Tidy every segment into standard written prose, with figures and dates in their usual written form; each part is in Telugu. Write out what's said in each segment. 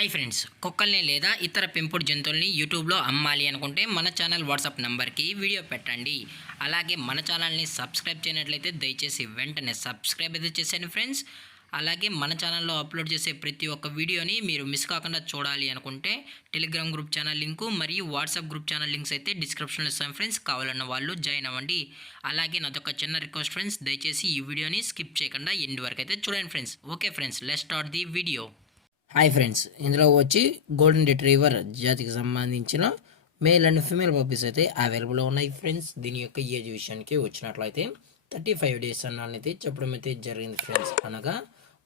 హాయ్ ఫ్రెండ్స్, కుక్కల్ని లేదా ఇతర పెంపుడు జంతువుల్ని యూట్యూబ్లో అమ్మాలి అనుకుంటే మన ఛానల్ వాట్సాప్ నెంబర్కి వీడియో పెట్టండి. అలాగే మన ఛానల్ని సబ్స్క్రైబ్ చేయనట్లయితే దయచేసి వెంటనే సబ్స్క్రైబ్ అయితే చేసేయండి ఫ్రెండ్స్. అలాగే మన ఛానల్లో అప్లోడ్ చేసే ప్రతి ఒక్క వీడియోని మీరు మిస్ కాకుండా చూడాలి అనుకుంటే టెలిగ్రామ్ గ్రూప్ ఛానల్ లింకు మరియు వాట్సాప్ గ్రూప్ ఛానల్ లింక్స్ అయితే డిస్క్రిప్షన్లో ఇస్తాను ఫ్రెండ్స్. కావాలన్న వాళ్ళు జాయిన్ అవ్వండి. అలాగే నాదొక చిన్న రిక్వెస్ట్ ఫ్రెండ్స్, దయచేసి ఈ వీడియోని స్కిప్ చేయకుండా ఎండ్ వరకు అయితే చూడండి friends. Okay friends, let's start the video. Hi friends, ఇందులో వచ్చి గోల్డెన్ రిట్రీవర్ జాతికి సంబంధించిన మేల్ అండ్ ఫీమేల్ పప్పీస్ అయితే అవైలబుల్లో ఉన్నాయి ఫ్రెండ్స్. దీని యొక్క ఏజ్ విషయానికి వచ్చినట్లయితే 35 డేస్ అన్నది చెప్పడం అయితే జరిగింది ఫ్రెండ్స్. అనగా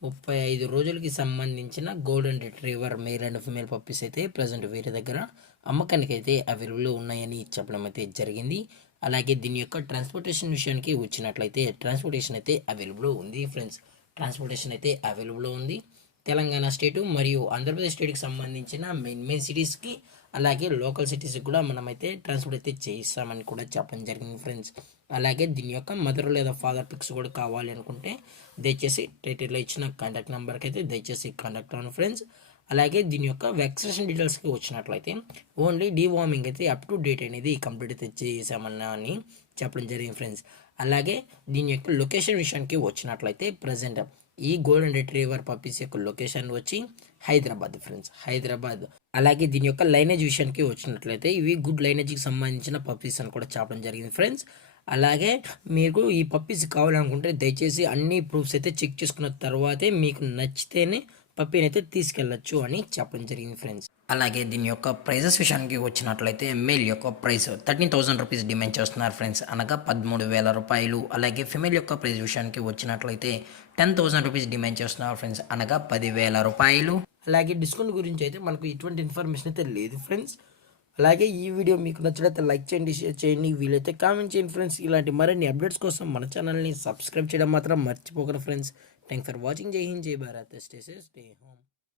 35 రోజులకి సంబంధించిన golden retriever male and female puppies అయితే ప్రజెంట్ వేరే దగ్గర అమ్మకానికి అయితే అవైలబుల్లో ఉన్నాయని చెప్పడం అయితే జరిగింది. అలాగే దీని యొక్క ట్రాన్స్పోర్టేషన్ విషయానికి వచ్చినట్లయితే ట్రాన్స్పోర్టేషన్ అయితే అవైలబుల్లో ఉంది ఫ్రెండ్స్. ట్రాన్స్పోర్టేషన్ అయితే అవైలబుల్లో ఉంది. తెలంగాణ స్టేటు మరియు ఆంధ్రప్రదేశ్ స్టేట్కి సంబంధించిన మెయిన్ సిటీస్కి అలాగే లోకల్ సిటీస్కి కూడా మనమైతే ట్రాన్స్పోర్ట్ అయితే చేయిస్తామని కూడా చెప్పడం జరిగింది ఫ్రెండ్స్. అలాగే దీని యొక్క మదర్ లేదా ఫాదర్ పిక్స్ కూడా కావాలి అనుకుంటే దయచేసి టైటిల్లో ఇచ్చిన కాంటాక్ట్ నెంబర్కి అయితే దయచేసి కాంటాక్ట్ అవ్వండి ఫ్రెండ్స్. అలాగే దీని యొక్క వ్యాక్సినేషన్ డీటెయిల్స్కి వచ్చినట్లయితే ఓన్లీ డీవార్మింగ్ అయితే అప్ టు డేట్ అనేది కంప్లీట్ అయితే చేసామన్నా అని చెప్పడం జరిగింది ఫ్రెండ్స్. అలాగే దీని యొక్క లొకేషన్ విషయానికి వచ్చినట్లయితే ప్రజెంట్ ఈ గోల్డెన్ రిట్రీవర్ పప్పీస్ యొక్క లొకేషన్ వచ్చి హైదరాబాద్ ఫ్రెండ్స్, హైదరాబాద్. అలాగే దీని యొక్క లైనేజ్ విషయానికి వచ్చినట్లయితే ఇవి గుడ్ లైనేజ్కి సంబంధించిన పప్పీస్ అని కూడా చెప్పడం జరిగింది ఫ్రెండ్స్. అలాగే మీకు ఈ పప్పీస్ కావాలనుకుంటే దయచేసి అన్ని ప్రూఫ్స్ అయితే చెక్ చేసుకున్న తర్వాతే మీకు నచ్చితేనే పప్పీని అయితే తీసుకెళ్ళచ్చు అని చెప్పడం జరిగింది ఫ్రెండ్స్. అలాగే దీని యొక్క ప్రైజెస్ విషయానికి వచ్చినట్లయితే మేల్ యొక్క ప్రైస్ 13,000 రూపీస్ డిమాండ్ చేస్తున్నారు ఫ్రెండ్స్, అనగా 13,000 రూపాయలు. అలాగే ఫిమేల్ యొక్క ప్రైస్ విషయానికి వచ్చినట్లయితే 10,000 రూపీస్ డిమాండ్ చేస్తున్నారు ఫ్రెండ్స్, అనగా 10,000 రూపాయలు. అలాగే డిస్కౌంట్ గురించి అయితే మనకు ఎటువంటి ఇన్ఫర్మేషన్ అయితే లేదు ఫ్రెండ్స్. అలాగే ఈ వీడియో మీకు నచ్చినట్లయితే లైక్ చేయండి, షేర్ చేయండి, వీలైతే కామెంట్ చేయండి ఫ్రెండ్స్. ఇలాంటి మరిన్ని అప్డేట్స్ కోసం మన ఛానల్ని సబ్స్క్రైబ్ చేయడం మాత్రం మర్చిపోకండి ఫ్రెండ్స్. Thanks for watching. జై హింద్, జై Bharat, stay safe, stay home.